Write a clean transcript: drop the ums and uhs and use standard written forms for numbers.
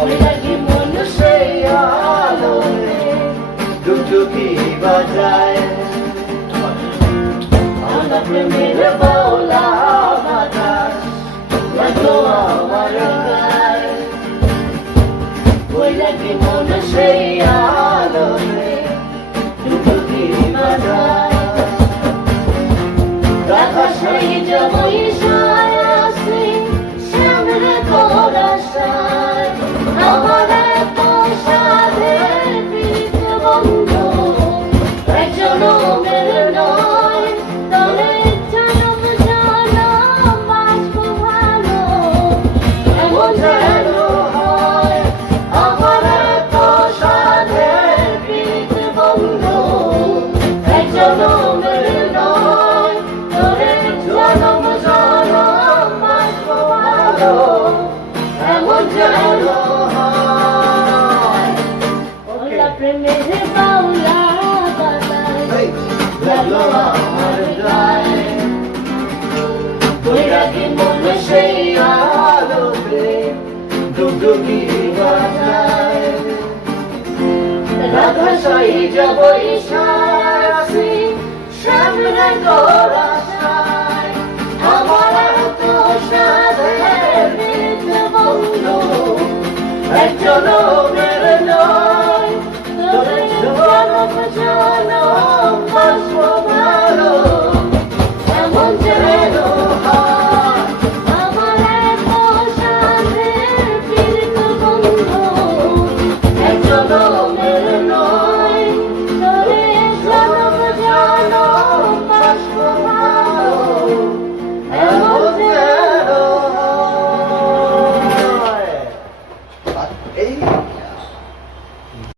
বৈরাগী মন সেই আলোতে ডুগডুগি বাজায় আমার প্রেমের বাউলা বাতাস লাগলো আমার গায়ে বৈরাগী মন সেই আলোতে ডুগডুগি বাজায় রাধা সেই যেমন সায়াসি শ্যামরে পরাশায় আমার সাধের প্রীত বন্ধু এক জনমের নয় তবে জনম জনম বাঁচবো ভালো এমন যেন হয় আমার সাধের প্রীত বন্ধু এক জনমের নয় তবে জনম জনম বাঁচবো ভালো এমন যেন হয় ওলা প্রেমের বাউলা বাতাস লাগলো আমার গায়ে বৈরাগী মন সেই আলোতে ডুগডুগি বাজায় রাধা সাই যাবই সায়াসি শ্যামরে করা